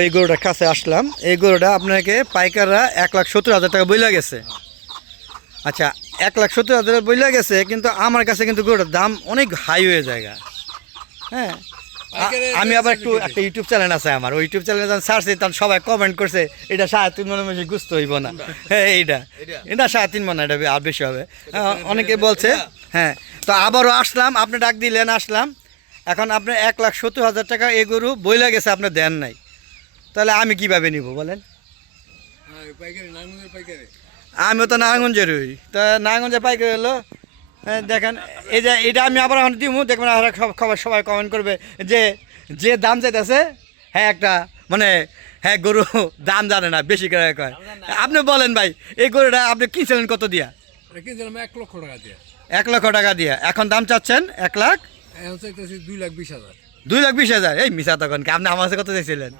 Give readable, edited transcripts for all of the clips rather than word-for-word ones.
এই গরুটার কাছে আসলাম। এই গরুটা আপনাকে পাইকাররা 1,70,000 টাকা বইলা গেছে। আচ্ছা, 1,70,000 বইলা গেছে, কিন্তু আমার কাছে কিন্তু গরুটার দাম অনেক হাই হয়ে যায়। হ্যাঁ, আমি আবার একটা ইউটিউব চ্যানেল আছে আমার, ওই ইউটিউব চ্যানেলে যখন সার্চ দিই তখন সবাই কমেন্ট করছে এটা 3.5 মনের বেশি গুস্ত হইব না। হ্যাঁ, এটা 3.5 মন, এটা আর বেশি হবে। অনেকে বলছে। হ্যাঁ, তো আবারও আসলাম, আপনি ডাক দিলেন, আসলাম। এখন আপনার 1,70,000 টাকা এই গরু বইলা গেছে, আপনি দেন নাই, তাহলে আমি কিভাবে নিব বলেন? আমিও তো নারায়ণগঞ্জের হই, তা নারায়ণগঞ্জের পাইকারি হলো। দেখেন, এই যে এটা আমি আবার এখন দিব, দেখবেন সবাই কমেন্ট করবে যে যে দাম চাইতেছে, হ্যাঁ একটা মানে হ্যাঁ গরু দাম জানে না, বেশি করে কয়। আপনি বলেন ভাই, এই গরুটা আপনি কিনছিলেন কত দিয়া? 1,00,000 টাকা দিয়ে। 1,00,000 টাকা দিয়া। এখন দাম চাচ্ছেন 2,20,000। 2,20,000? এই মিশা তখন আপনি আমার কাছে কত চাইছিলেন?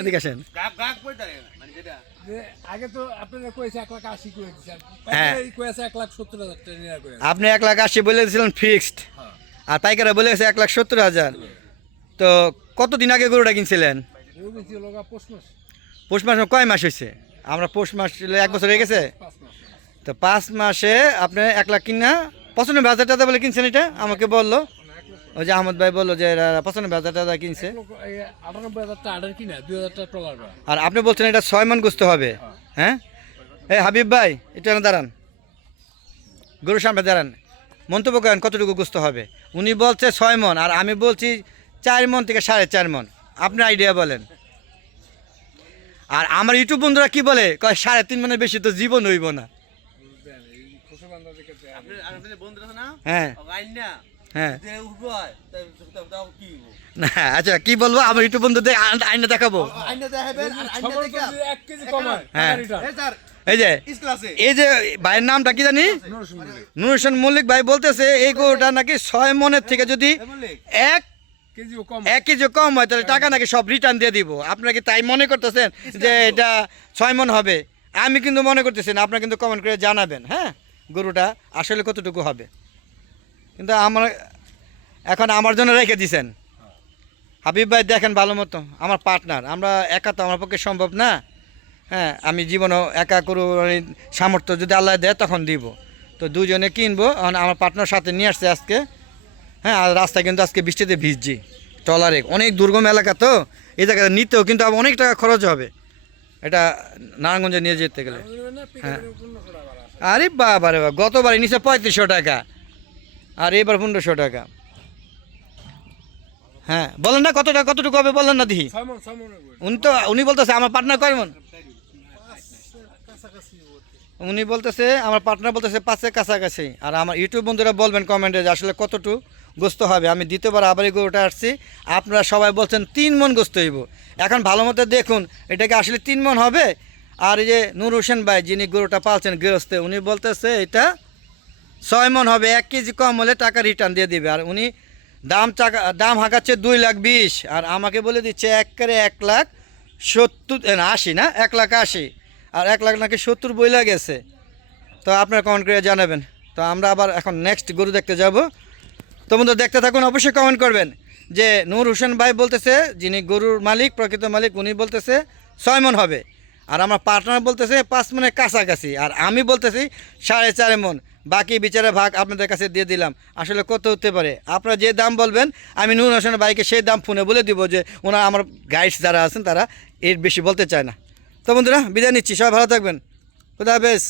এদিকে আসেন। আগে তো আপনারা কইছে 1,80,000 করে দিছেন। হ্যাঁ, কইছে 1,70,000 টাকা নিয়ে করে। আপনি 1,80,000 বলে দিয়েছিলেন ফিক্সড, আর পাইকারা বলে গেছে 1,70,000। তো কতদিন আগে গরুটা কিনছিলেন? পৌষ মাস কয় মাস হয়েছে? আমরা পৌষ মাস 1 বছর হয়ে গেছে। তো 5 মাসে আপনি 1,00,000 কিনা 95,000 টাকা বলে কিনছেন। এটা আমাকে বললো, ওই যে আহমদ ভাই বললো যে 95,000 টাকা কিনছে। 98,000 টাকা আড়ার কিনা 2,000 টাকা টলার। আর আপনি বলছেন এটা 6 মন গোস্ত হবে। হ্যাঁ, এই হাবিব ভাই একটু দাঁড়ান, গরুর সামনে দাঁড়ান, মন্তব্য করেন কতটুকু গোস্ত হবে। উনি বলছে 6 মন, আর আমি বলছি 4 মন থেকে 4.5 মন। আপনার আইডিয়া বলেন। আর আমার ইউটিউব বন্ধুরা কি বলে, কয় 3.5 মনের বেশি তো জীবন হইব না। হ্যাঁ হ্যাঁ, না আচ্ছা কি বলবো, আমার ইউটিউব বন্ধুদের আইনা দেখাবো। হ্যাঁ, এই যে ভাইয়ের নামটা কি জানি, নুর হোসেন মল্লিক ভাই বলতেছে এই গরুটা নাকি 6 মনের থেকে যদি 1 কেজি কম হয় তাহলে টাকা নাকি সব রিটার্ন দিয়ে দিব। আপনারা কি তাই মনে করতেছেন যে এটা 6 মন হবে? আমি কিন্তু মনে করতেছি না, আপনারা কিন্তু কমেন্ট করে জানাবেন। হ্যাঁ, গরুটা আসলে কতটুকু হবে, কিন্তু আমার এখন আমার জন্য রেখে দিছেন। হাবিব ভাই দেখেন ভালো মতো, আমার পার্টনার, আমরা একা তো আমার পক্ষে সম্ভব না। হ্যাঁ, আমি জীবনও একা করু, সামর্থ্য যদি আল্লাহ দেয় তখন দিব। তো দুজনে কিনবো, আমার পার্টনার সাথে নিয়ে আসছে আজকে। হ্যাঁ, আর রাস্তায় কিন্তু আজকে বৃষ্টিতে ভিজছি, ট্রলারে, অনেক দুর্গম এলাকা তো, এই জায়গায় নিতেও কিন্তু আবার অনেক টাকা খরচ হবে এটা নারায়ণগঞ্জে নিয়ে যেতে গেলে। হ্যাঁ, আরে বাবা রে বাবা, গতবার নিচে 3500 টাকা, আর এবার 1500 টাকা। হ্যাঁ, বলেন না কতটুকু হবে, বলেন না দেখি। উনি বলতেছে আমার পার্টনার কয় মন, উনি বলতেছে আমার পার্টনার বলতেছে 5-এর কাছাকাছি। আর আমার ইউটিউব বন্ধুরা বলবেন কমেন্টে যে আসলে কতটুকু গোস্ত হবে। আমি দ্বিতীয়বার আবার এই গরুটা আসছি, আপনারা সবাই বলছেন 3 মন গোস্ত হইব। এখন ভালো মতো দেখুন এটাকে আসলে 3 মন হবে। আর এই যে নূর হোসেন ভাই যিনি গরুটা পালছেন গৃহস্থে, উনি বলতেছে এটা 6 মন হবে, 1 কেজি কম হলে টাকা রিটার্ন দিয়ে দিবে। আর উনি দাম হাঁকাচ্ছে 2,20,000, আর আমাকে বলে দিচ্ছে একবারে 1,70,080 না 1,80,000, আর 1,00,000 নাকি 70 বইলা গেছে। তো আপনারা কমেন্ট করে জানাবেন। তো আমরা আবার এখন নেক্সট গরু দেখতে যাব। তো বন্ধু দেখতে থাকুন, অবশ্যই কমেন্ট করবেন যে নূর হোসেন ভাই বলতেছে, যিনি গরুর মালিক, প্রকৃত মালিক, উনি বলতেছে 6 মন হবে, আর আমার পার্টনার বলতেছে 5 মনের কাছাকাছি, আর আমি বলতেছি 4.5 মন। বাকি বিচারে ভাগ আপনাদের কাছে দিয়ে দিলাম। আসলে কত হতে পারে আপনারা যে দাম বলবেন, আমি নূর হোসেন ভাইকে সেই দাম ফোনে বলে দিব, যে ওনারা আমার গাইডস যারা আছেন তারা এর বেশি বলতে চায় না। তো বন্ধুরা বিদায় নিচ্ছি, সবাই ভালো থাকবেন, খুদা হাফেজ।